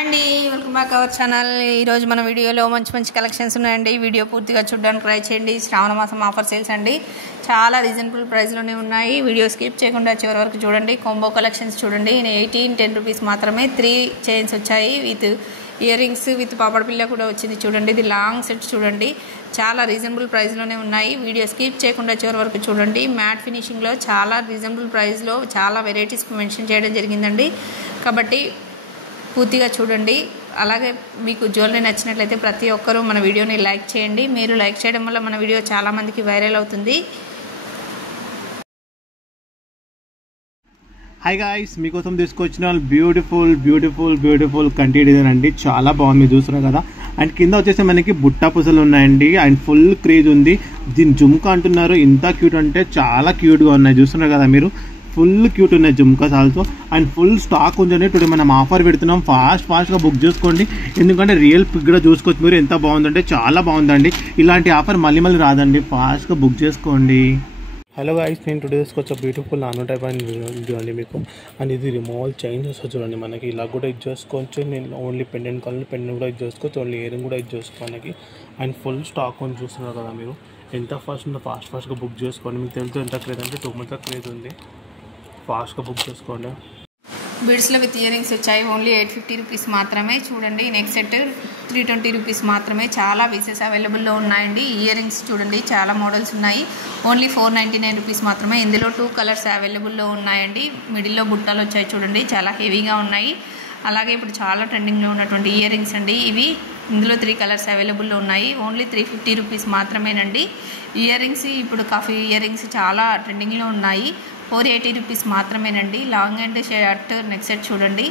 Hi అండి, welcome back our channel. ఈరోజు మన వీడియోలో మంచి మంచి కలెక్షన్స్ ఉన్నాయండి. వీడియో పూర్తిగా చూడడానికి ట్రై చేయండి. శ్రావణ మాసం ఆఫర్ సేల్స్ అండి. చాలా రీజనబుల్ ప్రైస్లోనే ఉన్నాయి. వీడియో స్కిప్ చేయకుండా చివరి వరకు చూడండి. కాంబో కలెక్షన్స్ చూడండి. 10 రూపీస్ మాత్రమే 3 చైన్స్ వచ్చాయి. విత్ ఇయర్ రింగ్స్ విత్ పాపడ పిల్ల కూడా వచ్చింది చూడండి. ఇది లాంగ్ సెట్ చూడండి. చాలా రీజనబుల్ ప్రైస్లోనే ఉన్నాయి. వీడియో స్కిప్ చేయకుండా చివరి వరకు చూడండి. మ్యాట్ ఫినిషింగ్లో చాలా రీజనబుల్ ప్రైస్లో చాలా వెరైటీస్ మెన్షన్ చేయడం జరిగిందండి. కాబట్టి పూర్తిగా చూడండి. అలాగే మీకు జ్యువెలరీ నచ్చినట్లయితే ప్రతి ఒక్కరూ మన వీడియోని లైక్ చేయండి. మీరు లైక్ చేయడం వల్ల మన వీడియో చాలామందికి వైరల్ అవుతుంది. హాయ్ గాయ్స్, మీకోసం తీసుకొచ్చిన బ్యూటిఫుల్ కంటి డిజైన్ అండి. చాలా బాగుంది, మీరు చూస్తున్నారు కదా. అండ్ కింద వచ్చేసి మనకి బుట్టా పూసలు ఉన్నాయండి. అండ్ ఫుల్ క్రేజ్ ఉంది. దీని జుమ్కా అంటున్నారు. ఇంత క్యూట్ అంటే చాలా క్యూట్గా ఉన్నాయి. చూస్తున్నారు కదా మీరు, ఫుల్ క్యూట్ ఉన్నాయి jhumkas also. And full stock ఉందండి. టుడే మనం ఆఫర్ పెడుతున్నాం. ఫాస్ట్గా బుక్ చేసుకోండి. ఎందుకంటే రియల్ పిక్ కూడా చూసుకోవచ్చు మీరు. ఎంత బాగుందంటే చాలా బాగుందండి. ఇలాంటి ఆఫర్ మళ్ళీ రాదండి. ఫాస్ట్గా బుక్ చేసుకోండి. హలో గాయ్స్, నేను టుడే తీసుకొచ్చా బ్యూటిఫుల్ నానో టైప్ అండ్ చూడండి మీకు. అండ్ ఇది రిమోవల్ చైన్స్ వస్తుంది చూడండి. మనకి ఇలా కూడా ఇది చేసుకోవచ్చు. నేను ఓన్లీ పెండెంట్ కావాలి, పెండెంట్ కూడా ఇది చేసుకోవచ్చు. ఓన్లీ ఇయరింగ్ కూడా ఇది చేసుకోవడానికి. అండ్ ఫుల్ స్టాక్ అని చూస్తున్నారు కదా మీరు. ఎంత ఫాస్ట్ ఉందో ఫాస్ట్గా బుక్ చేసుకోండి. మీకు తెలుసు ఎంత క్రేజ్ అంటే 2 months క్రేజ్ ఉంది. ఫాస్ట్గా బుక్ చేసుకోండి. బీడ్స్లో విత్ ఇయర్ రింగ్స్ వచ్చాయి. ఓన్లీ 850 రూపీస్ మాత్రమే. చూడండి, నెక్స్ట్ సెట్ 320 రూపీస్ మాత్రమే. చాలా పీసెస్ అవైలబుల్లో ఉన్నాయండి. ఇయర్ రింగ్స్ చూడండి, చాలా మోడల్స్ ఉన్నాయి. ఓన్లీ 499 రూపీస్ మాత్రమే. ఇందులో 2 కలర్స్ అవైలబుల్లో ఉన్నాయండి. మిడిల్లో బుట్టలు వచ్చాయి చూడండి, చాలా హెవీగా ఉన్నాయి. అలాగే ఇప్పుడు చాలా ట్రెండింగ్లో ఉన్నటువంటి ఇయర్ రింగ్స్ అండి ఇవి. ఇందులో 3 కలర్స్ అవైలబుల్లో ఉన్నాయి. ఓన్లీ 350 రూపీస్ మాత్రమేనండి. ఇయర్ రింగ్స్ ఇప్పుడు కాఫీ ఇయర్ రింగ్స్ చాలా ట్రెండింగ్లో ఉన్నాయి. 480 రూపీస్ మాత్రమేనండి. Long and short neck set చూడండి.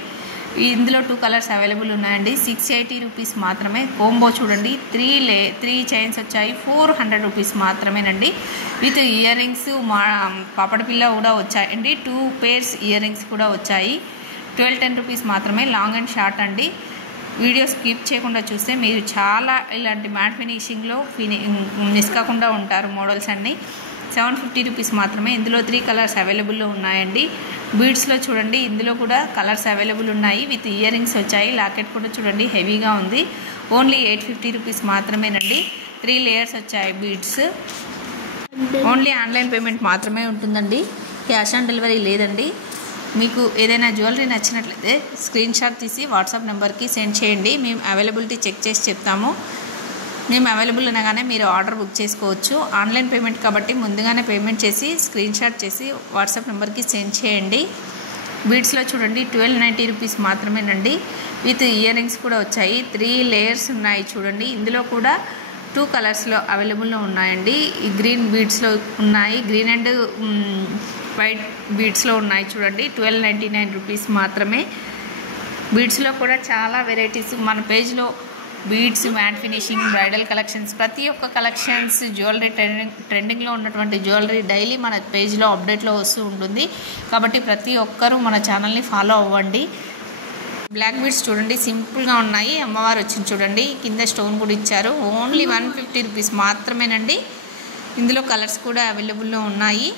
ఇందులో 2 కలర్స్ అవైలబుల్ ఉన్నాయండి. 680 రూపీస్ మాత్రమే. కోంబో చూడండి, 3 చైన్స్ వచ్చాయి. 400 రూపీస్ మాత్రమేనండి. విత్ ఇయర్ రింగ్స్ పాపడ పిల్ల కూడా వచ్చాయండి. 2 pairs ఇయర్ రింగ్స్ కూడా వచ్చాయి. 1210 రూపీస్ మాత్రమే. లాంగ్ అండ్ షార్ట్ అండి. వీడియో స్కిప్ చేయకుండా చూస్తే మీరు చాలా ఇలాంటి మ్యాట్ ఫినిషింగ్లో మిస్ కాకుండా ఉంటారు. మోడల్స్ అన్నీ 750 రూపీస్ మాత్రమే. ఇందులో 3 కలర్స్ అవైలబుల్లో ఉన్నాయండి. బీడ్స్లో చూడండి, ఇందులో కూడా కలర్స్ అవైలబుల్ ఉన్నాయి. విత్ ఇయర్ రింగ్స్ వచ్చాయి. లాకెట్ కూడా చూడండి, హెవీగా ఉంది. ఓన్లీ 850 రూపీస్ మాత్రమేనండి. 3 లేయర్స్ వచ్చాయి బీడ్స్. ఓన్లీ ఆన్లైన్ పేమెంట్ మాత్రమే ఉంటుందండి. క్యాష్ ఆన్ డెలివరీ లేదండి. మీకు ఏదైనా జ్యువెలరీ నచ్చినట్లయితే స్క్రీన్ షాట్ తీసి వాట్సాప్ నెంబర్కి సెండ్ చేయండి. మేము అవైలబిలిటీ చెక్ చేసి చెప్తాము. మేము అవైలబుల్ అనగానే మీరు ఆర్డర్ బుక్ చేసుకోవచ్చు. ఆన్లైన్ పేమెంట్ కాబట్టి ముందుగానే పేమెంట్ చేసి స్క్రీన్ షాట్ చేసి వాట్సాప్ నెంబర్కి సెండ్ చేయండి. బీడ్స్లో చూడండి, 1290 రూపీస్ మాత్రమేనండి. విత్ ఇయర్ రింగ్స్ కూడా వచ్చాయి. 3 లేయర్స్ ఉన్నాయి చూడండి. ఇందులో కూడా 2 కలర్స్లో అవైలబుల్లో ఉన్నాయండి. ఈ గ్రీన్ బీడ్స్లో ఉన్నాయి, గ్రీన్ అండ్ వైట్ బీడ్స్లో ఉన్నాయి చూడండి. 1299 రూపీస్ మాత్రమే. బీడ్స్లో కూడా చాలా వెరైటీస్ మన పేజ్లో beads, matte finishing, bridal collections, ప్రతి ఒక్క కలెక్షన్స్ జ్యువెలరీ ట్రెండింగ్లో ఉన్నటువంటి జ్యువెలరీ డైలీ మన పేజ్లో అప్డేట్లో వస్తూ ఉంటుంది. కాబట్టి ప్రతి ఒక్కరూ మన ఛానల్ని ఫాలో అవ్వండి. బ్లాక్ బీడ్స్ చూడండి, సింపుల్గా ఉన్నాయి. అమ్మవారు వచ్చింది చూడండి, కింద స్టోన్ కూడా ఇచ్చారు. ఓన్లీ 150 రూపీస్ మాత్రమేనండి. ఇందులో కలర్స్ కూడా అవైలబుల్లో ఉన్నాయి.